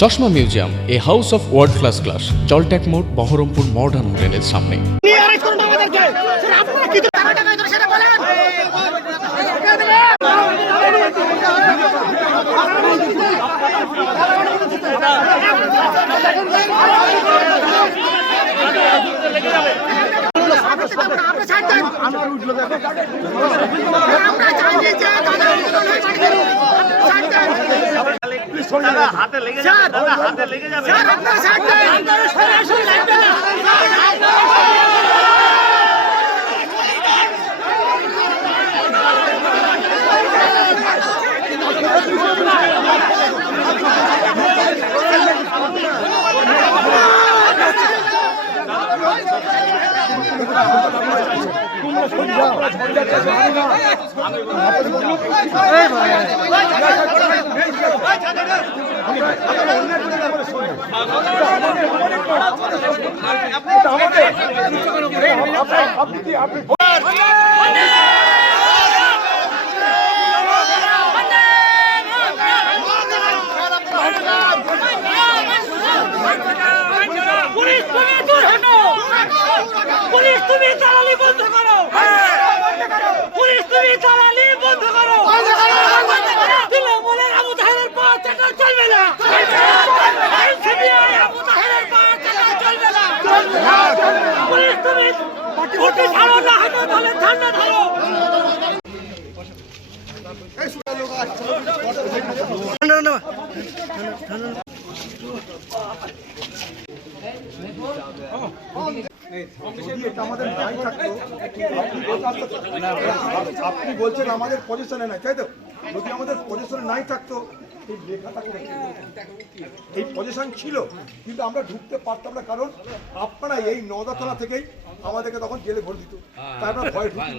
চশমা museum, a house of world class, জলট্যাক মোড়, বহরমপুর মডার্ন হোটেলের সামনে। হাতে লেগে যাবে, হাতে লেগে যাবে। পুলিশ তুমি দালালি বন্ধ করো, পুলিশ তুমি দালালি বন্ধ করো। তৃণমূলের আবু তাহেরের পা চাকা চলবে না, সিবিআই আবু তাহেরের পা চাকা চলবে না। পুলিশ তুমি উঠে ছাড়ো, না হাতে ধরে ঠান্ডা ধরো। আপনি বলছেন আমাদের পজিশনে নাই, তাই তো? যদি আমাদের পজিশনে নাই থাকতো এই লেখাটাকে এই পজিশন ছিল, কিন্তু আমরা ঢুকতে পারতাম না, কারণ আপনারা এই নওদা থানা থেকেই আমাদেরকে তখন জেলে ভরে দিত, তাই আমরা ভয় ঢুকি।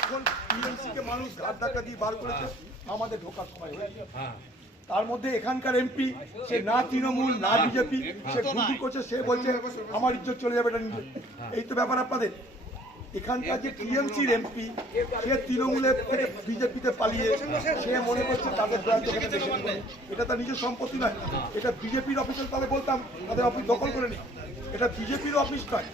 এখন টিএমসিকে মানুষ ঘাট ধাক্কা দিয়ে বার করেছে, আমাদের ঢোকার সময় হয়েছে। তার মধ্যে এখানকার এমপি সে না তৃণমূল না বিজেপি, সে গুন্ডি করছে, সে বলছে আমার ইজ্জত চলে যাবে, এটা নিজে। এই তো ব্যাপার আপনাদের। এখানকার যে টিএমসির এমপি, সে তৃণমূলের থেকে বিজেপিতে পালিয়ে সে মনে করছে তাদের ব্রাঞ্চ, এটা তার নিজের সম্পত্তি নয়, এটা বিজেপির অফিসে। তাহলে বলতাম তাদের অফিস দখল করে নিই, এটা বিজেপির অফিস নয়,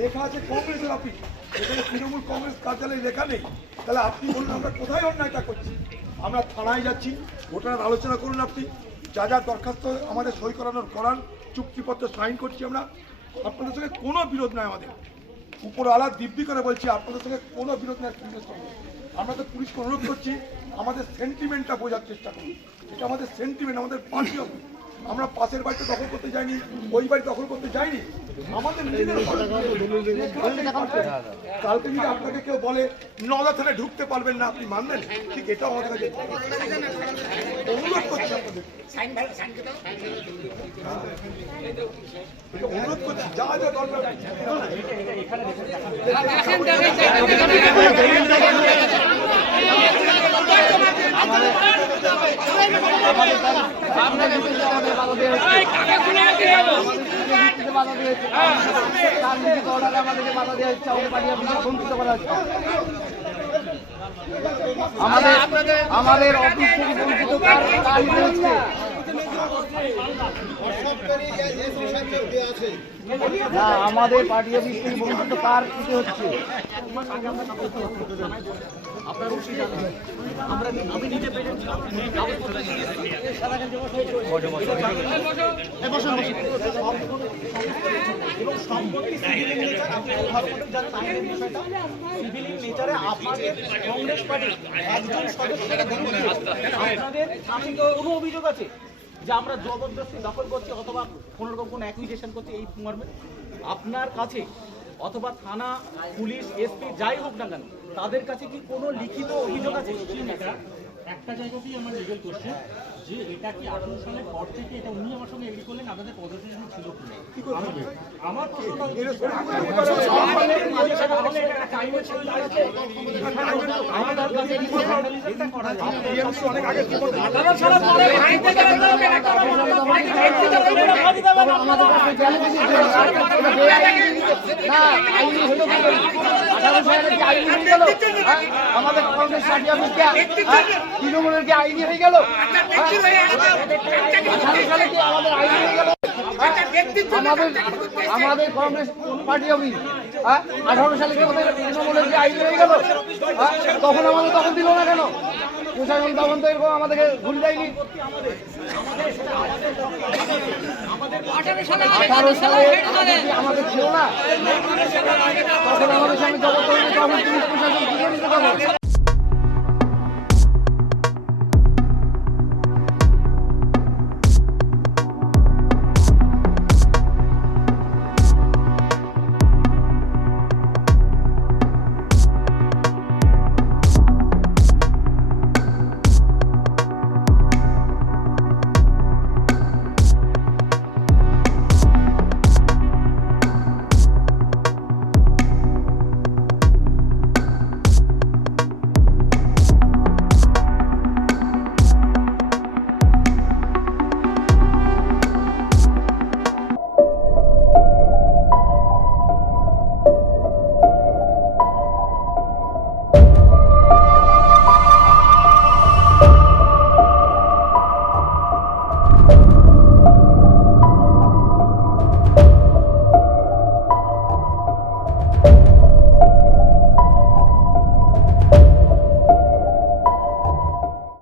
লেখা আছে কংগ্রেসের অফিস, এখানে তৃণমূল কংগ্রেস কার্যালয়ে লেখা নেই। তাহলে আপনি বলুন আমরা কোথায় অন্যায়টা করছি? আমরা থানায় যাচ্ছি, ভোটার আলোচনা করুন, আপনি যা যা দরখাস্ত আমাদের সই করানোর করান, চুক্তিপত্র সাইন করছি আমরা, আপনাদের সঙ্গে কোনো বিরোধ নয় আমাদের। উপর আলাদ দিব্যি করে বলছি আপনাদের সঙ্গে কোনো বিরোধ নয়। আমরা তো পুলিশকে অনুরোধ করছি আমাদের সেন্টিমেন্টটা বোঝার চেষ্টা করুন, এটা আমাদের সেন্টিমেন্ট, আমাদের পার্টি অফিস। আমরা পাশের বাড়িতে দখল করতে যাইনি, ওই বাড়ি দখল করতে যাইনি, আমাদের নিজেদের। কালকে যদি আপনাকে কেউ বলে নওদা থানায় ঢুকতে পারবেন না, আপনি মানবেন? ঠিক এটাও আমাদের কাছে অনুরোধ করছি, আপনাদের অনুরোধ করছি, যা যা দরকার। আমাদের অফিস থেকে বঞ্চিত না, আমাদের পার্টি অফিস থেকে বঞ্চিত কার দিতে হচ্ছে? কংগ্রেস পার্টি একজন সদস্যের আপনাদের কোনো অভিযোগ আছে যে আমরা জবরদস্তি দখল করছি অথবা কোনোরকম কোনো অ্যাকুইজিশন করছি এই মর্মে আপনার কাছে, অথবা থানা, পুলিশ, এসপি যাই হোক না কেন, তাদের কাছে কি কোনো লিখিত অভিযোগ আছে? একটা জায়গাতেই আমার লিগেল কোশ্চেন যে এটা কি 18 সালের পর থেকে এটা উনি আমার সঙ্গে এগ্রি করলেন, আপনাদের পজিশন ছিল কিনা? আমার প্রশ্নটা আমাদের কংগ্রেস পার্টি অফিস তৃণমূলের কি আইনি হয়ে গেল? 18 সালে কি আমাদের আইনি হয়ে গেল? আমাদের কংগ্রেস পার্টি অফিস 18 সালে কি আমাদের তৃণমূলের কি আইনি হয়ে গেল? তখন আমাদের তখন দিল না কেন? প্রশাসন তখন তো এরকম আমাদেরকে ভুল দেয়নি। 18 সালে আমাদের ছিল না, তখন আমাদের সঙ্গে জগৎ তখন পুলিশ প্রশাসন কি করে নিতে পারবো?